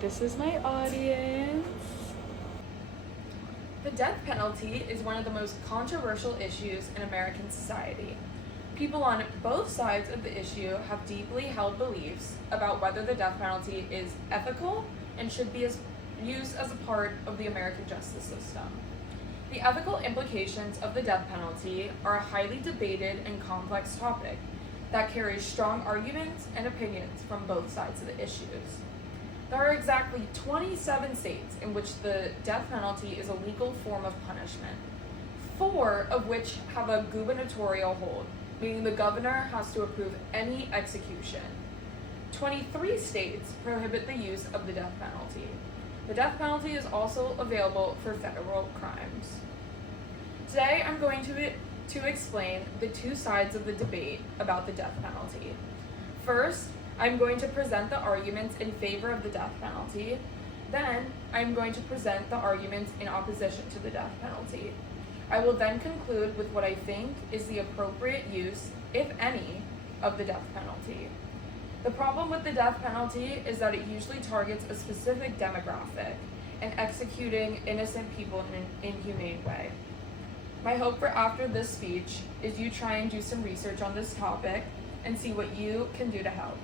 This is my audience. The death penalty is one of the most controversial issues in American society. People on both sides of the issue have deeply held beliefs about whether the death penalty is ethical and should be used as a part of the American justice system. The ethical implications of the death penalty are a highly debated and complex topic that carries strong arguments and opinions from both sides of the issues. There are exactly 27 states in which the death penalty is a legal form of punishment, 4 of which have a gubernatorial hold, meaning the governor has to approve any execution. 23 states prohibit the use of the death penalty. The death penalty is also available for federal crimes. Today I'm going to explain the two sides of the debate about the death penalty. First, I'm going to present the arguments in favor of the death penalty. Then, I'm going to present the arguments in opposition to the death penalty. I will then conclude with what I think is the appropriate use, if any, of the death penalty. The problem with the death penalty is that it usually targets a specific demographic and executing innocent people in an inhumane way. My hope for after this speech is you try and do some research on this topic and see what you can do to help.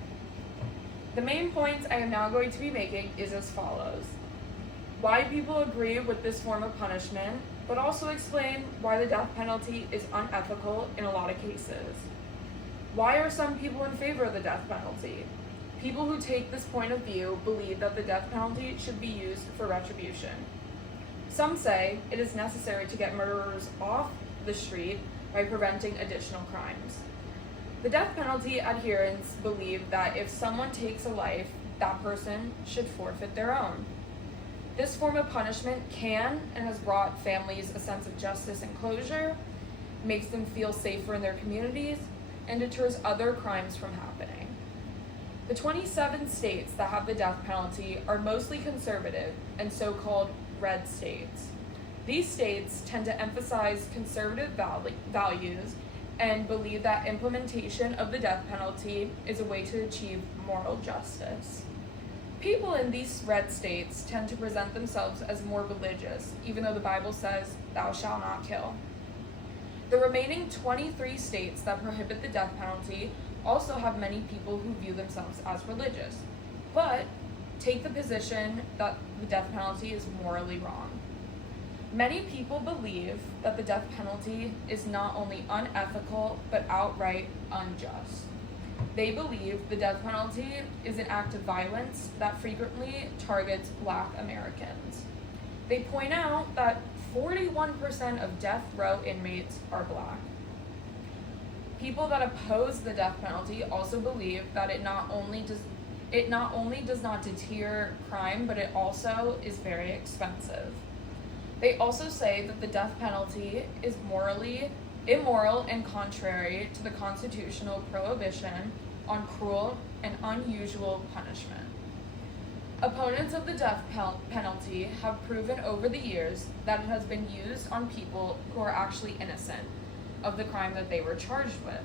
The main points I am now going to be making is as follows. Why people agree with this form of punishment, but also explain why the death penalty is unethical in a lot of cases. Why are some people in favor of the death penalty? People who take this point of view believe that the death penalty should be used for retribution. Some say it is necessary to get murderers off the street by preventing additional crimes. The death penalty adherents believe that if someone takes a life, that person should forfeit their own. This form of punishment can and has brought families a sense of justice and closure, makes them feel safer in their communities, and deters other crimes from happening. The 27 states that have the death penalty are mostly conservative and so-called red states. These states tend to emphasize conservative values and believe that implementation of the death penalty is a way to achieve moral justice. People in these red states tend to present themselves as more religious, even though the Bible says, "Thou shalt not kill." The remaining 23 states that prohibit the death penalty also have many people who view themselves as religious, but take the position that the death penalty is morally wrong. Many people believe that the death penalty is not only unethical, but outright unjust. They believe the death penalty is an act of violence that frequently targets Black Americans. They point out that 41% of death row inmates are Black. People that oppose the death penalty also believe that it not only does not deter crime, but it also is very expensive. They also say that the death penalty is morally immoral and contrary to the constitutional prohibition on cruel and unusual punishment. Opponents of the death penalty have proven over the years that it has been used on people who are actually innocent of the crime that they were charged with.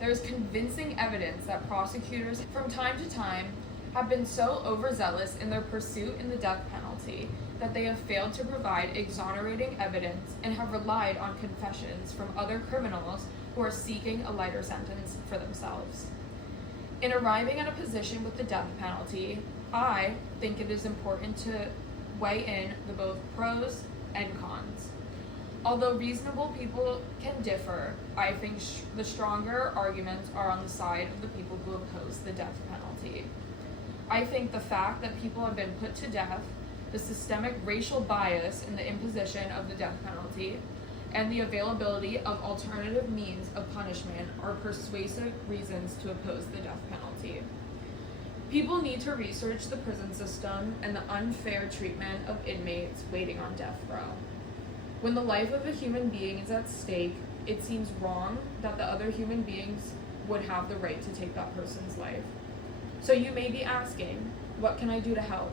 There is convincing evidence that prosecutors from time to time have been so overzealous in their pursuit in the death penalty that they have failed to provide exonerating evidence and have relied on confessions from other criminals who are seeking a lighter sentence for themselves. In arriving at a position with the death penalty, I think it is important to weigh in the both pros and cons. Although reasonable people can differ, I think the stronger arguments are on the side of the people who oppose the death penalty. I think the fact that people have been put to death, the systemic racial bias in the imposition of the death penalty, and the availability of alternative means of punishment are persuasive reasons to oppose the death penalty. People need to research the prison system and the unfair treatment of inmates waiting on death row. When the life of a human being is at stake, it seems wrong that the other human beings would have the right to take that person's life. So you may be asking, what can I do to help?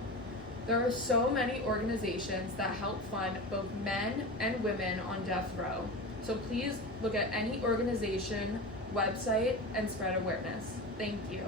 There are so many organizations that help fund both men and women on death row. So please look at any organization, website, and spread awareness. Thank you.